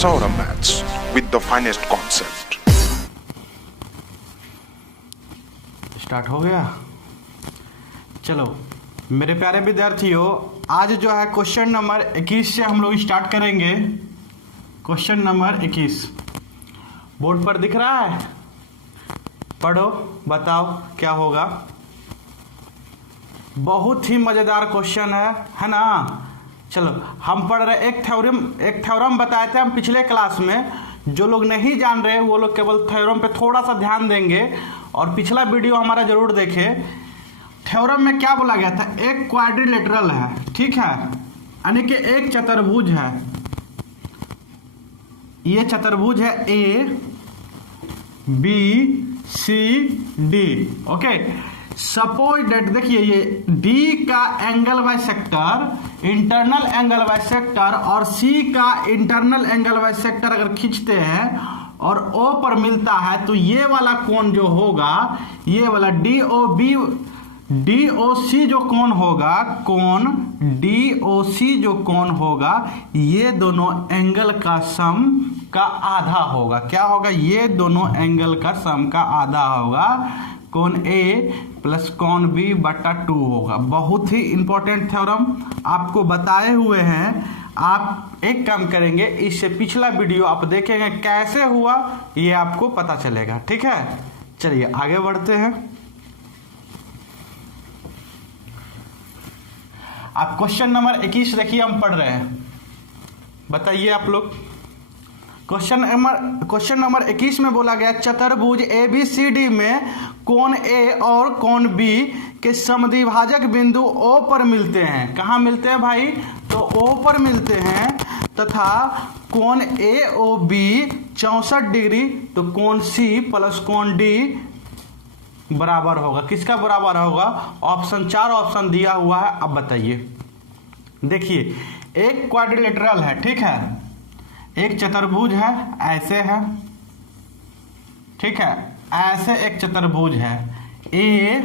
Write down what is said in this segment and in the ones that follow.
Saurabh Maths with the finest concept. Start हो गया। चलो मेरे प्यारे विद्यार्थियों, आज जो है क्वेश्चन नंबर 21 से हम लोग स्टार्ट करेंगे। क्वेश्चन नंबर 21 बोर्ड पर दिख रहा है, पढ़ो बताओ क्या होगा। बहुत ही मजेदार क्वेश्चन है ना। चलो हम पढ़ रहे, एक थ्योरम बताए थे हम पिछले क्लास में। जो लोग नहीं जान रहे वो लोग केवल थ्योरम पे थोड़ा सा ध्यान देंगे और पिछला वीडियो हमारा जरूर देखें। थ्योरम में क्या बोला गया था, एक क्वाड्रिलेटरल है, ठीक है, यानी कि एक चतुर्भुज है। ये चतुर्भुज है A B C D. Okay, suppose date, देखिए ये डी का angle bisector, internal angle bisector, और सी का इंटरनल एंगल बाय सेक्टर अगर खींचते हैं और ओ पर मिलता है तो ये वाला कोण जो होगा, ये वाला डी ओ सी जो कोण होगा, कोण डी ओ सी जो कोण होगा, ये दोनों एंगल का सम का आधा होगा। क्या होगा, ये दोनों एंगल का सम का आधा होगा। कोण ए प्लस कोण बी बटा 2 होगा। बहुत ही इंपॉर्टेंट थ्योरम आपको बताए हुए हैं। आप एक काम करेंगे, इससे पिछला वीडियो आप देखेंगे कैसे हुआ, ये आपको पता चलेगा। ठीक है, चलिए आगे बढ़ते हैं। आप क्वेश्चन नंबर 21 देखिए, हम पढ़ रहे हैं, बताइए आप लोग। क्वेश्चन नंबर 21 में बोला गया चतुर्भुज ABCD में कोण ए और कोण बी के समद्विभाजक बिंदु O पर मिलते हैं। कहाँ मिलते हैं भाई, तो O पर मिलते हैं, तथा कोण AOB 64 डिग्री, तो कोण C प्लस कोण D बराबर होगा। किसका बराबर होगा, ऑप्शन 4 ऑप्शन दिया हुआ है। अब बताइए, देखिए एक क्वाड्रिलेटरल है, ठीक है, एक चतुर्भुज है, ऐसे है, ठीक है, ऐसे एक चतुर्भुज है ए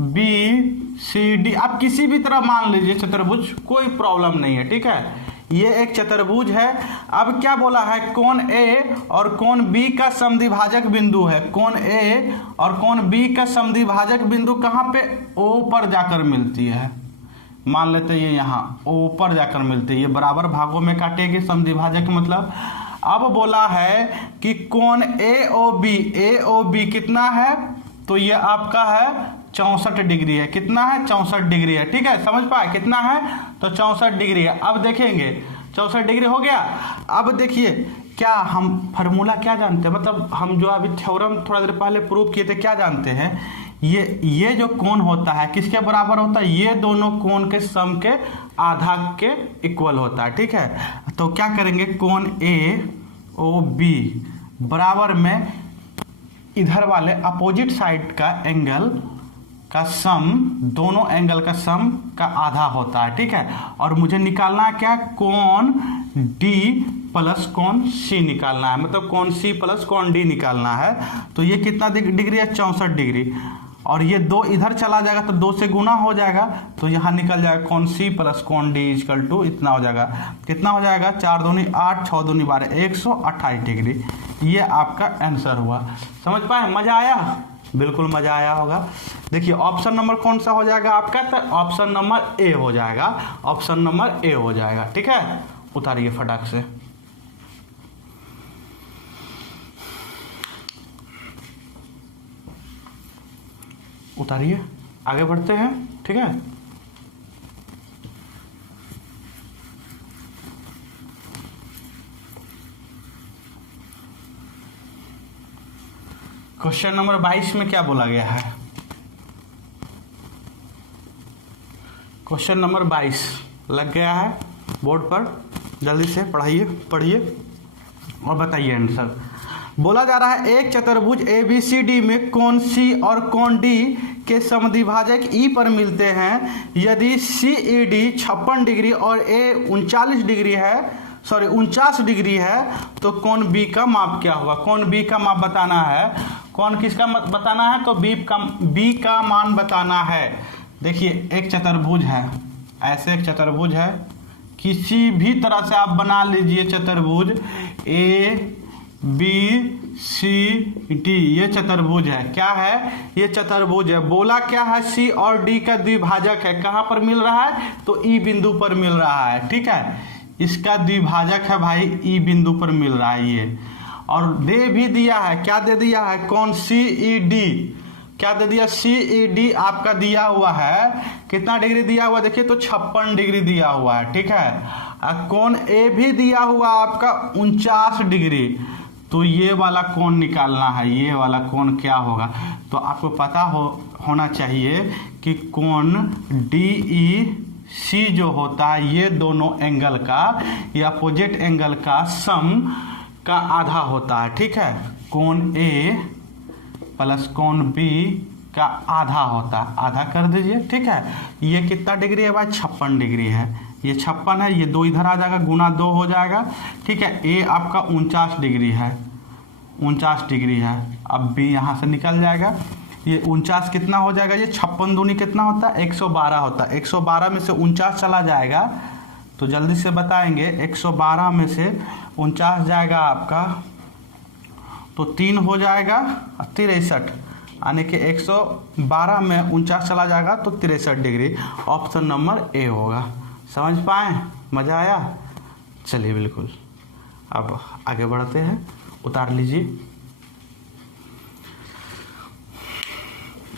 बी सी डी। आप किसी भी तरह मान लीजिए चतुर्भुज, कोई प्रॉब्लम नहीं है, ठीक है। ये एक चतुर्भुज है। अब क्या बोला है, कोण ए और कोण बी का समद्विभाजक बिंदु है। कोण ए और कोण बी का समद्विभाजक बिंदु कहाँ पे, ओ पर जाकर मिलती है। मान लेते हैं ये यहाँ ओ पर जाकर मिलती है, ये बराबर भागों में काटेगी समद्विभाजक मतलब। अब बोला है कि कोण AOB कितना है, तो ये आपका है 64 डिग्री है। कितना है, 64 डिग्री है, ठीक है, समझ पाए कितना है, तो 64 डिग्री है। अब देखेंगे 64 डिग्री हो गया। अब देखिए क्या हम फार्मूला क्या जानते हैं, मतलब हम जो अभी थ्योरम थोड़ा देर पहले प्रूव किए थे, क्या जानते हैं, ये जो कोण होता है किसके बराबर होता है, ये दोनों कोण के सम के आधा के इक्वल होता है, ठीक है। तो क्या करेंगे, कोण AOB बराबर में इधर वाले अपोजिट साइड का एंगल का सम, दोनों एंगल का सम का आधा होता है, ठीक है। और मुझे निकालना है क्या, कोण D प्लस कोण C निकालना है, मतलब कोण C प्लस कोण D निकालना है। तो ये कितना डिग्री है, 64 डिग्री, और ये 2 इधर चला जाएगा तो 2 से गुना हो जाएगा, तो यहाँ निकल जाएगा कोण C प्लस कोण D इक्वल टू इतना हो जाएगा। कितना हो जाएगा, 4 दूनी 8, 6 दूनी 12, 128 डिग्री। ये आपका आंसर हुआ। समझ पाए, मजा आया, बिल्कुल मजा आया होगा। देखिए ऑप्शन नंबर कौन सा हो जाएगा आपका, तो ऑप्शन नंबर ए हो जाएगा, ऑप्शन नंबर ए हो जाएगा, ठीक है। उतारिए फटाक से। उतारिए, आगे बढ़ते हैं, ठीक है। क्वेश्चन नंबर 22 में क्या बोला गया है, क्वेश्चन नंबर 22 लग गया है बोर्ड पर, जल्दी से पढ़िए और बताइए आंसर। बोला जा रहा है एक चतुर्भुज ABCD में कोण C और कोण D के समद्विभाजक E पर मिलते हैं। यदि CED 56 डिग्री और A 39 डिग्री है, सॉरी 49 डिग्री है, तो कोण B का माप क्या होगा। कोण B का माप बताना है, कौन किसका बताना है, तो B का मान बताना है। देखिए एक चतुर्भुज है, ऐसे एक चतुर्भुज है, किसी भी तरह से आप बना लीजिए चतुर्भुज ए बी सी डी, ये चतुर्भुज है। क्या है? ये चतुर्भुज है। बोला क्या है? सी और डी का द्विभाजक है। कहाँ पर मिल रहा है? तो ई बिंदु पर मिल रहा है। ठीक है, इसका द्विभाजक है भाई, ई बिंदु पर मिल रहा है ये। और दे भी दिया है, क्या दे दिया है? कौन? सी ई डी। क्या दे दिया? सी ई डी आपका दिया हुआ है। कितना डिग्री दिया हुआ? देखिए तो 56 डिग्री दिया हुआ है। ठीक है, कौन ए भी दिया हुआ आपका 49 डिग्री। तो ये वाला कोण निकालना है, ये वाला कोण क्या होगा? तो आपको पता होना चाहिए कि कोण डी ई सी जो होता है, ये दोनों एंगल का, ये अपोजिट एंगल का सम का आधा होता है। ठीक है, कोण ए प्लस कोण बी का आधा होता है। आधा कर दीजिए। ठीक है, ये कितना डिग्री है भाई? 56 डिग्री है। ये 56 है, ये 2 इधर आ जाएगा, गुना 2 हो जाएगा। ठीक है, ए आपका 49 डिग्री है, 49 डिग्री है। अब बी यहाँ से निकल जाएगा। ये 49 कितना हो जाएगा? ये 56 दूनी कितना होता है? 112 होता है। 112 में से 49 चला जाएगा तो जल्दी से बताएंगे। 112 में से 49 जाएगा आपका तो 3 हो जाएगा 63, यानी कि 112 में 49 चला जाएगा तो 63 डिग्री। ऑप्शन नंबर ए होगा। समझ पाए? मज़ा आया? चलिए बिल्कुल, अब आगे बढ़ते हैं। उतार लीजिए,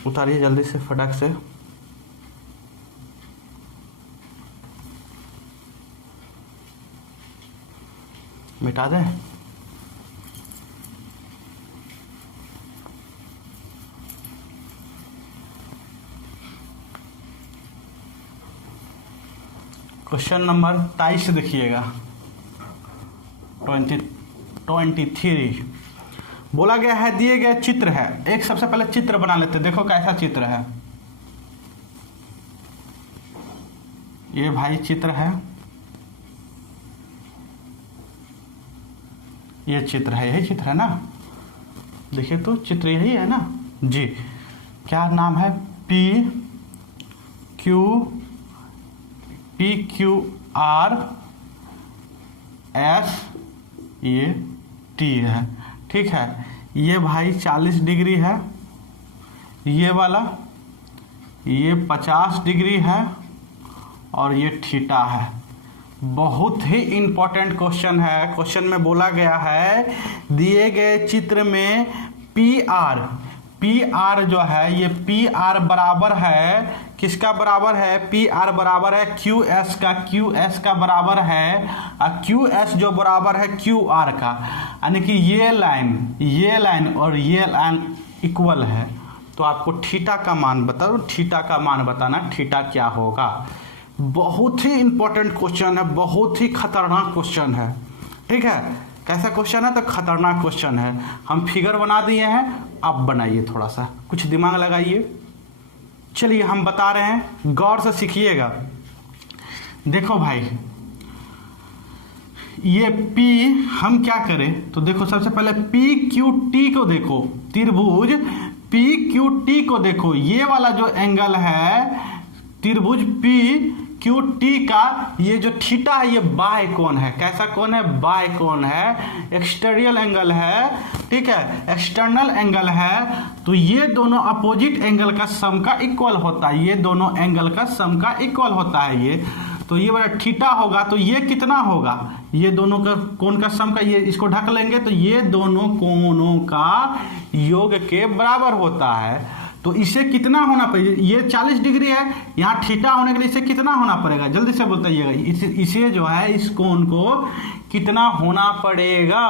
उतारिए जल्दी से, फटाक से। मिटा दें। क्वेश्चन नंबर 23 देखिएगा, 23 बोला गया है, दिए गए चित्र है। एक सबसे पहले चित्र बना लेते हैं। देखो कैसा चित्र है ये भाई। चित्र है, ये चित्र है, यही चित्र है ना? देखिए तो चित्र यही है ना जी। क्या नाम है? पी क्यू आर एस ये टी है। ठीक है, ये भाई 40 डिग्री है, ये वाला ये 50 डिग्री है और ये थीटा है। बहुत ही इंपॉर्टेंट क्वेश्चन है। क्वेश्चन में बोला गया है दिए गए चित्र में पी आर जो है, ये पी आर बराबर है, किसका बराबर है? पी आर बराबर है क्यू एस का। क्यू एस का बराबर है, क्यू एस जो बराबर है क्यू आर का, यानी कि ये लाइन और ये लाइन इक्वल है। तो आपको थीटा का मान बताओ, थीटा का मान बताना, थीटा क्या होगा। बहुत ही इंपॉर्टेंट क्वेश्चन है, बहुत ही खतरनाक क्वेश्चन है। ठीक है, कैसा क्वेश्चन है? तो खतरनाक क्वेश्चन है। हम फिगर बना दिए हैं, आप बनाइए, थोड़ा सा कुछ दिमाग लगाइए। चलिए हम बता रहे हैं, गौर से सीखिएगा। देखो भाई, ये P हम क्या करें? तो देखो सबसे पहले PQT को देखो, त्रिभुज PQT को देखो। ये वाला जो एंगल है त्रिभुज PQT का, ये जो थीटा है ये बाय कोण है। कैसा कोण है? बाय कोण है, एक्सटर्नल एंगल है। ठीक है, एक्सटर्नल एंगल है। तो ये दोनों अपोजिट एंगल का सम का इक्वल होता है, ये दोनों एंगल का सम का इक्वल होता है ये। तो ये वाला थीटा होगा तो ये कितना होगा? ये दोनों का कोण का सम का, ये इसको ढक लेंगे तो ये दोनों कोणों का योग के बराबर होता है। तो इसे कितना होना पड़ेगा? ये 40 डिग्री है, यहाँ थीटा होने के लिए इसे कितना होना पड़ेगा? जल्दी से बताइएगा। इसे जो है, इस कोण को कितना होना पड़ेगा?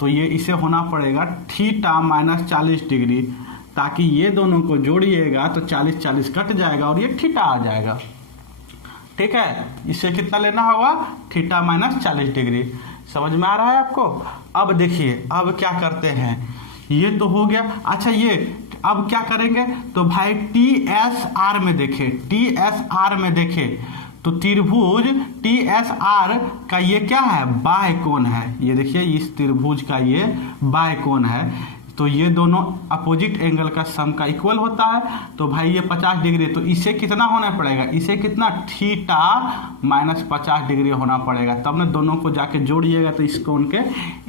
तो ये इसे होना पड़ेगा थीटा माइनस 40 डिग्री, ताकि ये दोनों को जोड़िएगा तो 40 कट जाएगा और ये थीटा आ जाएगा। ठीक है, इसे कितना लेना होगा? Theta minus 40 degree. समझ में आ रहा है आपको? अब देखिए, अब क्या करते हैं, ये तो हो गया। अच्छा, ये अब क्या करेंगे? तो भाई TSR में देखें, TSR में देखें तो त्रिभुज TSR का ये क्या है? बाय कोण है। ये देखिए, इस त्रिभुज का ये बाय कोण है। तो ये दोनों अपोजिट एंगल का सम का इक्वल होता है। तो भाई ये 50 डिग्री है, तो इसे कितना होना पड़ेगा, इसे कितना थीटा माइनस 50 डिग्री होना पड़ेगा, तब ना दोनों को जाके जोड़िएगा तो इस कोण के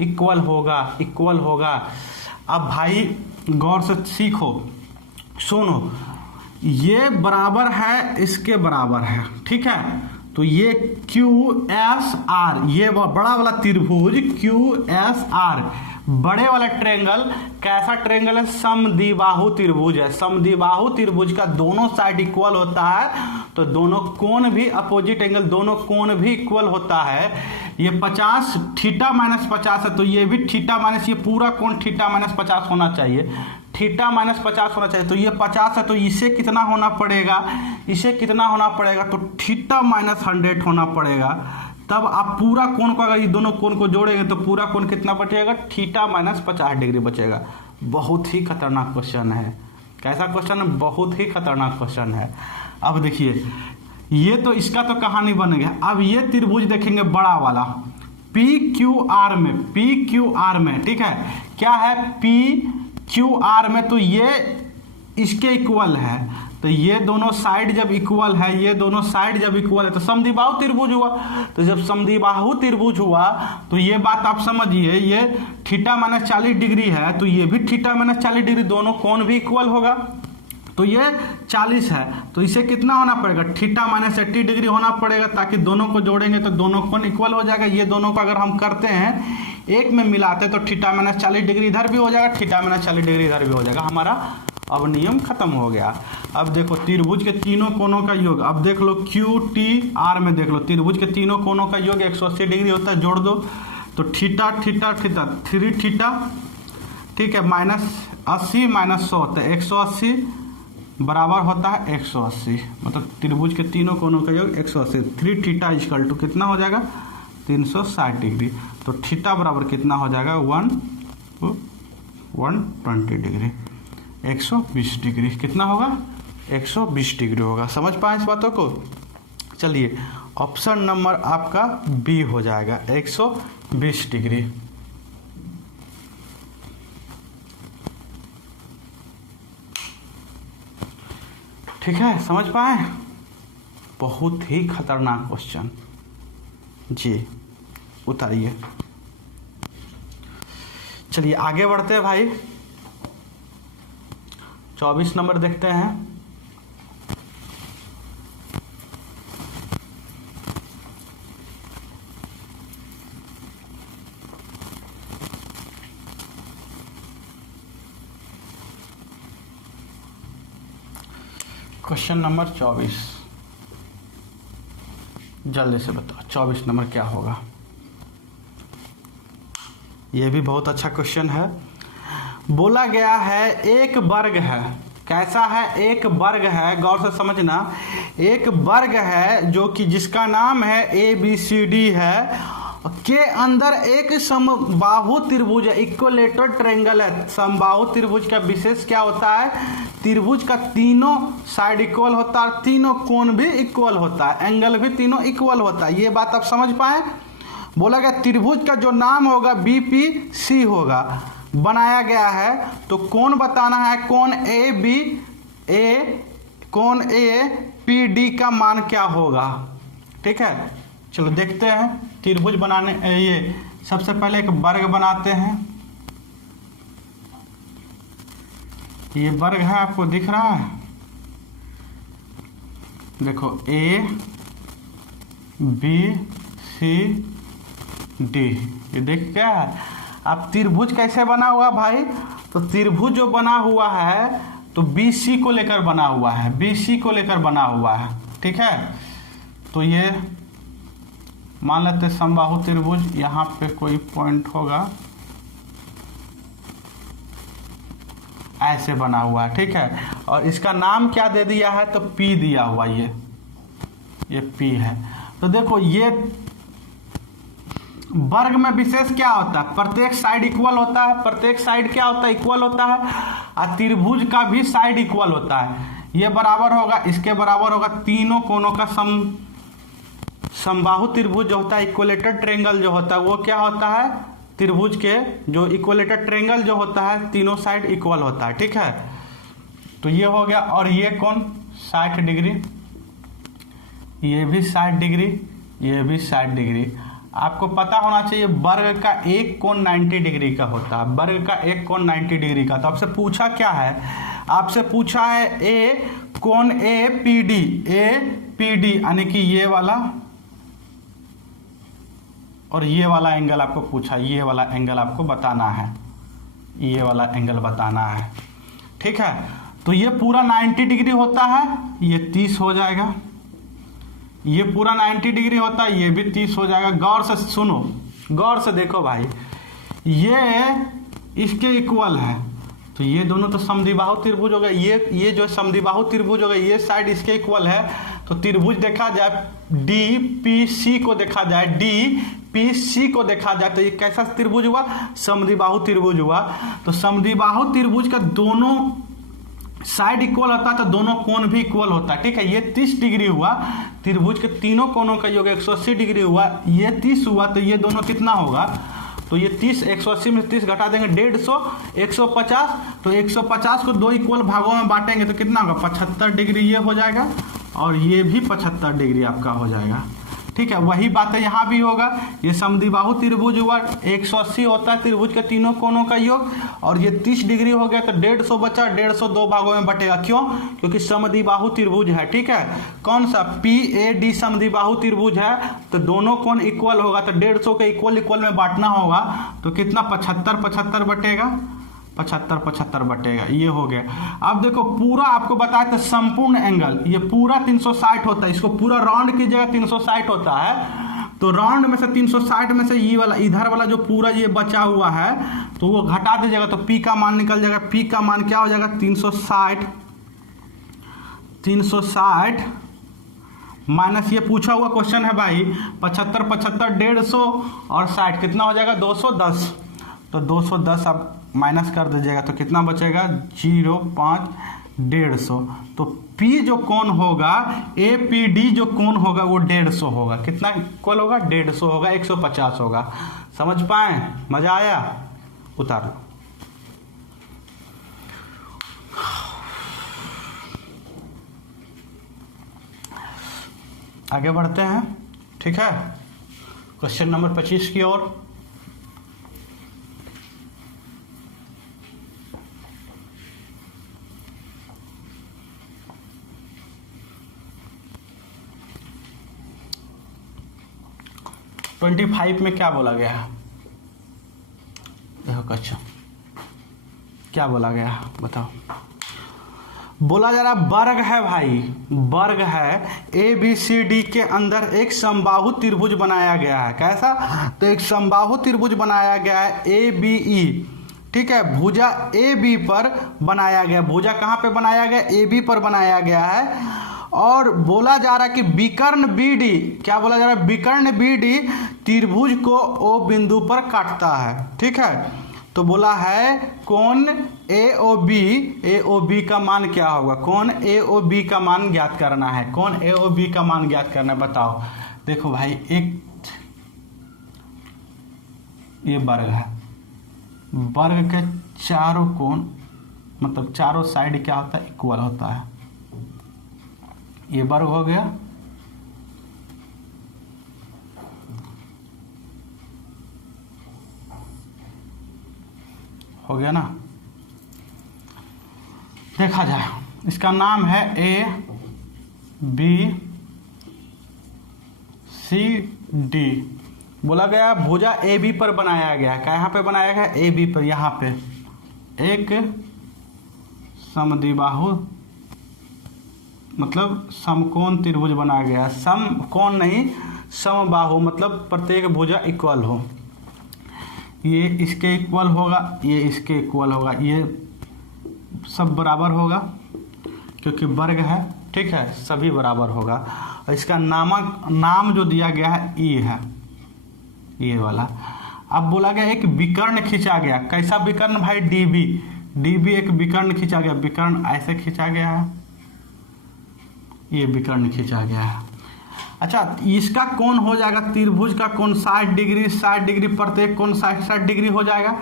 इक्वल होगा। अब भाई गौर से सीखो, सुनो, ये बराबर है इसके बराबर है, ठीक है। तो ये QSR, ये बड़ा वाला त्रिभुज QSR, बड़े वाला ट्रायंगल कैसा ट्रायंगल है, समद्विबाहु त्रिभुज है। समद्विबाहु त्रिभुज का दोनों साइड इक्वल होता है, तो दोनों कोण भी अपोजिट एंगल, दोनों कोण भी इक्वल होता है। ये 50 थीटा माइनस 50 है, तो ये भी थीटा माइनस, ये पूरा कोण थीटा माइनस 50 होना चाहिए, थीटा माइनस 50 होना चाहिए। तो ये 50 है, तो इसे कितना होना पड़ेगा, इसे कितना होना पड़ेगा, तो थीटा माइनस 100 होना पड़ेगा। तब आप पूरा कोण को, अगर ये दोनों कोण को जोड़ेंगे तो पूरा कोण कितना बचेगा, थीटा माइनस 50 डिग्री बचेगा। बहुत ही खतरनाक क्वेश्चन है। कैसा क्वेश्चन है, बहुत ही खतरनाक क्वेश्चन है। अब देखिए, ये तो इसका तो कहानी बन गया। अब ये त्रिभुज देखेंगे बड़ा वाला PQR में, ठीक है, क्या है PQR में, तो ये इसके इक्वल है। तो ये दोनों साइड जब इक्वल है, ये दोनों साइड जब इक्वल है तो समद्विबाहु त्रिभुज हुआ। तो जब समद्विबाहु त्रिभुज हुआ तो ये बात आप समझिए, ये थीटा माइनस 40 डिग्री है, तो ये भी थीटा माइनस 40 डिग्री, दोनों कोण भी इक्वल होगा। तो ये 40 है, तो इसे कितना होना पड़ेगा, थीटा माइनस 80 डिग्री होना पड़ेगा, ताकि दोनों को जोड़ेंगे तो दोनों कोण इक्वल हो जाएगा। ये दोनों को अगर हम करते हैं, एक में मिलाते तो थीटा माइनस 40 डिग्री इधर भी हो जाएगा, थीटा माइनस 40 डिग्री इधर भी हो जाएगा। हमारा अब नियम खत्म हो गया। अब देखो त्रिभुज के तीनों कोणों का योग, अब देख लो QTR में देख लो, त्रिभुज के तीनों कोणों का योग 180 डिग्री होता है, जोड़ दो तो थीटा 3 थीटा, ठीक है, माइनस 80 माइनस 100 तो 180 बराबर होता है 180, मतलब त्रिभुज के तीनों कोणों का योग 180। 3 थीटा इक्वल टू कितना हो जाएगा, 360 डिग्री। तो थीटा बराबर कितना हो जाएगा, 120 डिग्री, 120 डिग्री कितना होगा, 120 डिग्री होगा। समझ पाए इस बातों को। चलिए, ऑप्शन नंबर आपका बी हो जाएगा 120 डिग्री। ठीक है, समझ पाए। बहुत ही खतरनाक क्वेश्चन जी, उतारिए। चलिए आगे बढ़ते हैं भाई, 24 नंबर देखते हैं। क्वेश्चन नंबर 24, जल्दी से बताओ 24 नंबर क्या होगा। यह भी बहुत अच्छा क्वेश्चन है। बोला गया है एक वर्ग है, कैसा है, एक वर्ग है, गौर से समझना, एक वर्ग है जो कि जिसका नाम है ABCD है, के अंदर एक समबाहु त्रिभुज है, इक्विलेटरल ट्रायंगल है। समबाहु त्रिभुज का विशेष क्या होता है, त्रिभुज का तीनों साइड इक्वल होता है, तीनों कोण भी इक्वल होता है, एंगल भी तीनों इक्वल होता है। ये बात आप समझ पाए। बोला गया त्रिभुज का जो नाम होगा BPC होगा, बनाया गया है। तो कौन बताना है, कौन APD का मान क्या होगा। ठीक है, चलो देखते हैं। त्रिभुज बनाने, ये सबसे पहले एक वर्ग बनाते हैं। ये वर्ग है, आपको दिख रहा है, देखो ABCD, ये देख क्या है। अब त्रिभुज कैसे बना हुआ भाई, तो त्रिभुज जो बना हुआ है तो BC को लेकर बना हुआ है, BC को लेकर बना हुआ है। ठीक है, तो ये मान लेते हैं समबाहु त्रिभुज, यहाँ पे कोई पॉइंट होगा, ऐसे बना हुआ है। ठीक है, और इसका नाम क्या दे दिया है, तो P दिया हुआ, ये P है। तो देखो ये वर्ग में विशेष क्या होता है, प्रत्येक साइड इक्वल होता है, प्रत्येक साइड क्या होता है, इक्वल होता है। और त्रिभुज का भी साइड इक्वल होता है, ये बराबर होगा, इसके बराबर होगा। तीनों कोणों का समबाहु त्रिभुज जो होता है, इक्विलेटरल ट्रायंगल जो होता है, वो क्या होता है, त्रिभुज के जो इक्वलेटर ट्रेंगल जो होता है तीनों साइड इक्वल होता है, ठीक है। तो ये हो गया, और ये कोण 60 डिग्री, ये भी 60 डिग्री, ये भी 60 डिग्री। आपको पता होना चाहिए वर्ग का एक कोण 90 डिग्री का होता है, वर्ग का एक कोण 90 डिग्री का। तो आपसे पूछा क्या है, आपसे पूछा है ए कोण ए पी डी यानी कि ये वाला और ये वाला एंगल आपको पूछा, ये वाला एंगल आपको बताना है, ये वाला एंगल बताना है, ठीक है। तो ये पूरा 90 डिग्री होता है, ये 30 हो जाएगा, ये पूरा 90 डिग्री होता है, ये भी 30 हो जाएगा। गौर से सुनो, गौर से देखो भाई, ये इसके इक्वल है, तो ये दोनों तो समद्विबाहु त्रिभुज हो गए। ये जो समद्विबाहु त्रिभुज हो गए, ये साइड इसके इक्वल है, तो त्रिभुज देखा जाए डी पी सी को देखा जाए, डी पी सी को देखा जाए तो ये कैसा त्रिभुज हुआ, समद्विबाहु त्रिभुज हुआ। तो समद्विबाहु त्रिभुज का दोनों साइड इक्वल होता है तो दोनों कोण भी इक्वल होता है, ठीक है। ये 30 डिग्री हुआ, त्रिभुज के तीनों कोणों का योग 180 डिग्री हुआ, ये 30 हुआ, तो ये दोनों कितना होगा, तो ये 30, 180 में 30 घटा देंगे 150, 150, तो 150 को 2 इक्वल भागों में बांटेंगे तो कितना होगा, 75 डिग्री ये हो जाएगा, और ये भी 75 डिग्री आपका हो जाएगा, ठीक है। वही बात है यहाँ भी होगा, ये समद्विबाहु त्रिभुज हुआ, 180 होता है त्रिभुज के तीनों कोणों का योग, और ये 30 डिग्री हो गया तो 150 बचा, 150 2 भागों में बटेगा, क्यों, क्योंकि समद्विबाहु त्रिभुज है, ठीक है। कौन सा, पी ए डी समद्विबाहु त्रिभुज है, तो दोनों कोण इक्वल होगा, तो 150 के इक्वल में बांटना होगा, तो कितना 75 बटेगा, 75 बटेगा, ये हो गया। अब देखो पूरा आपको बताया था संपूर्ण एंगल, ये पूरा 360 होता है, इसको पूरा राउंड की जगह 360 होता है, तो राउंड में से 360 में से ये वाला इधर वाला जो पूरा ये बचा हुआ है तो वो घटा दीजिएगा, तो पी का मान निकल जाएगा, पी का मान क्या हो जाएगा, 360 माइनस ये पूछा हुआ क्वेश्चन है भाई 75, 150 और 60 कितना हो जाएगा, 210, तो 210 आप माइनस कर दीजिएगा तो कितना बचेगा, 0.5, 150। तो P जो कोण होगा, APD जो कोण होगा वो 150 होगा, कितना इक्वल होगा, 150 होगा, 150 होगा। समझ पाए, मजा आया, उतार लो। आगे बढ़ते हैं, ठीक है, क्वेश्चन नंबर 25 की ओर। ट्वेंटी 25 में क्या बोला गया है, देखो क्वेश्चन क्या बोला गया है, बताओ। बोला जा रहा वर्ग है भाई, वर्ग है ABCD के अंदर एक समबाहु त्रिभुज बनाया गया है, कैसा, तो एक समबाहु त्रिभुज बनाया गया है ABE, ठीक है। भुजा AB पर बनाया गया, भुजा कहाँ पे बनाया गया, AB पर बनाया गया है, और बोला जा रहा है कि विकर्ण BD, क्या बोला जा रहा है, विकर्ण BD त्रिभुज को O बिंदु पर काटता है, ठीक है। तो बोला है कोण AOB का मान क्या होगा, कोण AOB का मान ज्ञात करना है, कोण AOB का मान ज्ञात करना है, बताओ। देखो भाई, एक ये वर्ग है, वर्ग के चारों कोण मतलब चारों साइड क्या होता है, इक्वल होता है, ये वर्ग हो गया, हो गया ना। देखा जाए, इसका नाम है ABCD। बोला गया भुजा AB पर बनाया गया है, कहाँ पे बनाया गया, AB पर, यहाँ पे एक समद्विबाहु मतलब समकोण त्रिभुज बनाया गया, समकोण नहीं समबाहु, मतलब प्रत्येक भुजा इक्वल हो, ये इसके इक्वल होगा, ये इसके इक्वल होगा, ये सब बराबर होगा क्योंकि वर्ग है, ठीक है, सभी बराबर होगा। और इसका नाम जो दिया गया है E है, ये वाला। अब बोला गया एक विकर्ण खींचा गया, कैसा विकर्ण भाई, DB एक विकर्ण खींचा गया, विकर्ण ऐसे खींचा गया है, ये विकर्ण खींचा गया है। अच्छा, इसका कोण हो जाएगा, त्रिभुज का कोण 60 डिग्री, 60 डिग्री, प्रत्येक कोण 60 डिग्री हो जाएगा।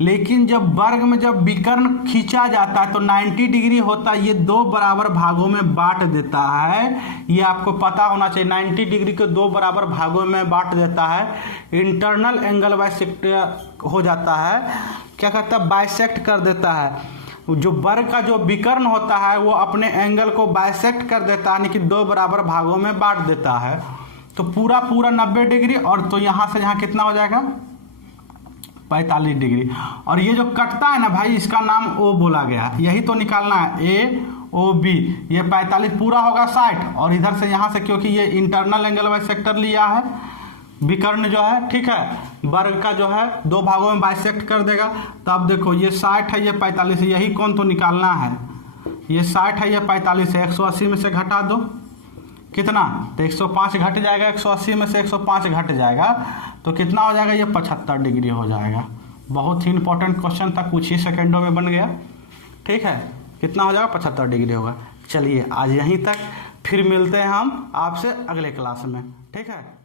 लेकिन जब वर्ग में जब विकर्ण खींचा जाता है तो 90 डिग्री होता है, ये दो बराबर भागों में बांट देता है। ये आपको पता होना चाहिए, 90 डिग्री को दो बराबर भागों में बांट देता है। इंटरनल एंगल बाइसेक्ट हो जाता है, क्या कहता है, बाइसेक्ट कर देता है। जो वर्ग का जो विकर्ण होता है वो अपने एंगल को बाइसेक्ट कर देता है, यानी कि दो बराबर भागों में बांट देता है। तो पूरा 90 डिग्री, और तो यहाँ से यहाँ कितना हो जाएगा, 45 डिग्री। और ये जो कटता है ना भाई, इसका नाम ओ बोला गया, यही तो निकालना है, ए ओ बी। ये 45 पूरा होगा 60, और इधर से यहाँ से, क्योंकि ये इंटरनल एंगल बाइसेक्टर लिया है, विकर्ण जो है, ठीक है, वर्ग का जो है दो भागों में बाइसेक्ट कर देगा। तब देखो ये 60 है, ये 45 है, यही कोण तो निकालना है। ये 60 है, ये 45 है, 180 में से घटा दो, कितना, तो 105 घट जाएगा, 180 में से 105 घट जाएगा, तो कितना हो जाएगा, ये 75 डिग्री हो जाएगा। बहुत ही इंपॉर्टेंट क्वेश्चन था, कुछ ही सेकेंडों में बन गया, ठीक है। कितना हो जाएगा, 75 डिग्री होगा। चलिए आज यहीं तक, फिर मिलते हैं हम आपसे अगले क्लास में, ठीक है।